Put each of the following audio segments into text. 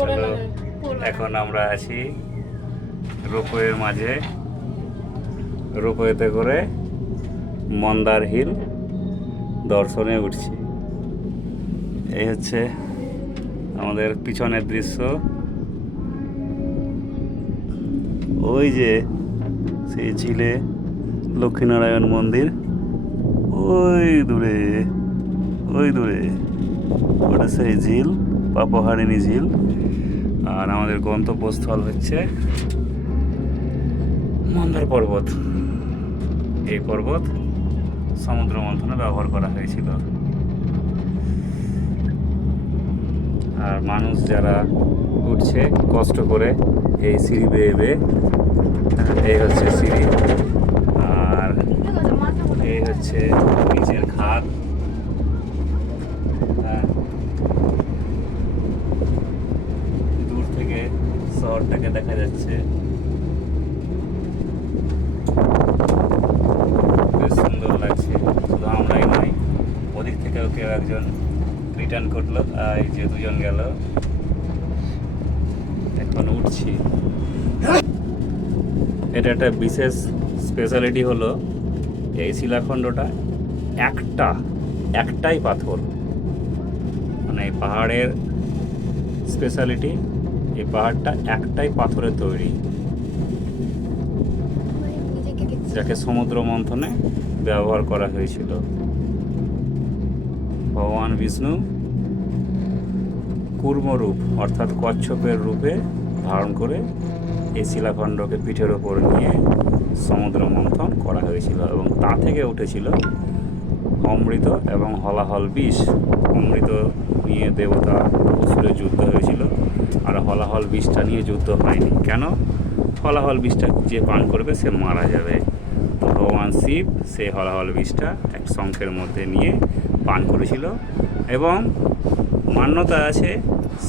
চলো এখন আমরা আছি রোপওয়ের মাঝে। রোপওয়েতে করে মন্দার হিল দর্শনে উঠছি। এই হচ্ছে আমাদের পিছনের দৃশ্য। ওই যে সেই ঝিলে লক্ষ্মীনারায়ণ মন্দির, ওই দূরে ওটা সেই ঝিল, পাপহারিণী ঝিল। আর আমাদের গন্তব্যস্থল হচ্ছে মন্দার পর্বত। এই পর্বত সমুদ্র মন্থনে ব্যবহার করা হয়েছিল। আর মানুষ যারা উঠছে কষ্ট করে এই সিঁড়ি বেয়ে বেয়ে, এই হচ্ছে সিঁড়ি, আর এই হচ্ছে নিচের খাদ। দূর থেকে শহরটাকে দেখা যাচ্ছে, বেশ সুন্দর লাগছে। শুধু আমরাই নয়, ওদিক থেকেও কেউ একজন রিটার্ন করলো, আর এই যে দুজন গেল, এখন উঠছি। এটা একটা বিশেষ স্পেশালিটি হলো এই শিলাখণ্ডটা একটাই পাথর। মানে এই পাহাড়ের স্পেশালিটি, এই পাহাড়টা একটাই পাথরের তৈরি, যাকে সমুদ্র মন্থনে ব্যবহার করা হয়েছিল। ভগবান বিষ্ণু কূর্মরূপ অর্থাৎ কচ্ছপের রূপে ধারণ করে এই শিলাখণ্ডকে পিঠের ওপর নিয়ে সমুদ্র মন্থন করা হয়েছিল, এবং তা থেকে উঠেছিল অমৃত এবং হলাহল বিষ। অমৃত নিয়ে দেবতা অসুরের যুদ্ধ হয়েছিল, আর হলাহল বিষটা নিয়ে যুদ্ধ হয়নি। কেন? হলাহল বিষটা যে পান করবে সে মারা যাবে। তো ভগবান শিব সেই হলাহল বিষটা এক শঙ্খের মধ্যে নিয়ে পান করেছিল, এবং মান্যতা আছে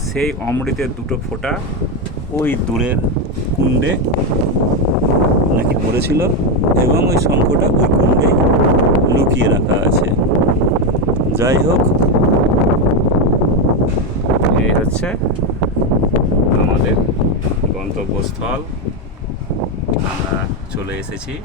সেই অমৃতের দুটো ফোঁটা ওই দূরের কুণ্ডে নাকি পড়েছিল, এবং ওই শঙ্খটা ওই কুণ্ডে লুকিয়ে রাখা আছে। যাই হোক, এই হচ্ছে আমাদের গন্তব্যস্থল। আমরা চলে এসেছি।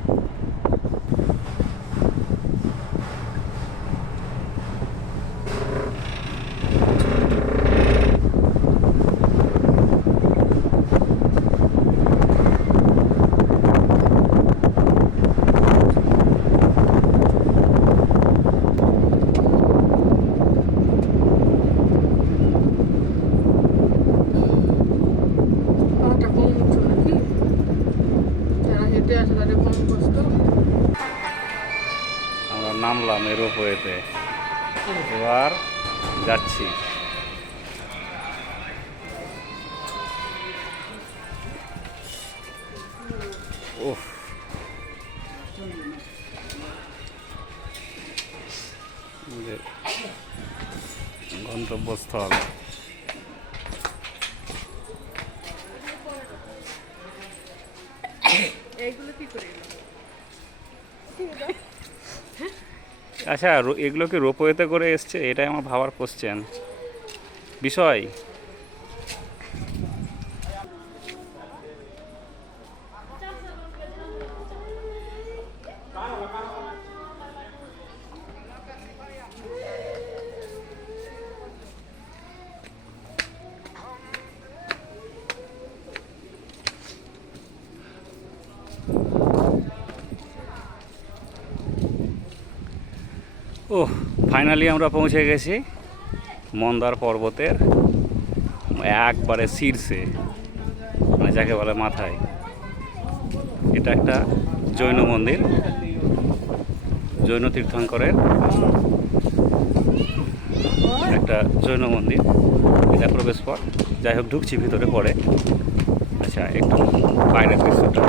আমরা নামলাম এই রোপওয়েতে, এবার যাচ্ছি। ওহ, গন্তব্যস্থল। আচ্ছা, এগুলো কি রোপওয়েতে করে এসছে? এটাই আমার ভাবার কোশ্চেন বিষয়। ওহ, ফাইনালি আমরা পৌঁছে গেছি মন্দার পর্বতের একবারে শীর্ষে, মানে যাকে বলে মাথায়। এটা একটা জৈন মন্দির, জৈন তীর্থঙ্করের একটা জৈন মন্দির। এটা প্রবেশ পথ। যাই হোক, ঢুকছি ভিতরে পরে। আচ্ছা, একটু বাইরের দৃশ্যটা।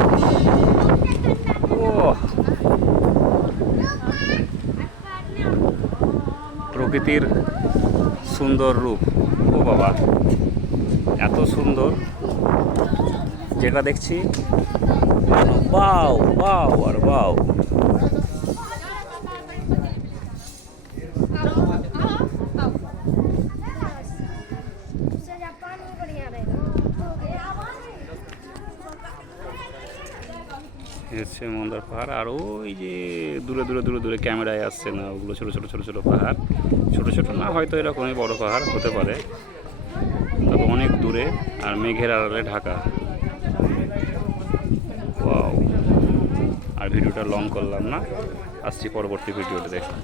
ও, প্রকৃতির সুন্দর রূপ। ও বাবা, এত সুন্দর যেটা দেখছি, বাও বাও আর বাও। হচ্ছে মন্দার পাহাড়। আর ওই যে দূরে দূরে দূরে দূরে ক্যামেরায় আসছে না, ওগুলো ছোটো ছোটো ছোটো ছোটো পাহাড়, ছোটো ছোটো না হয়তো এরকমই বড় পাহাড় হতে পারে, তবে অনেক দূরে আর মেঘের আড়ালে ঢাকা। ওয়াও! আর ভিডিওটা লং করলাম না, আসছি পরবর্তী ভিডিওতে দেখুন।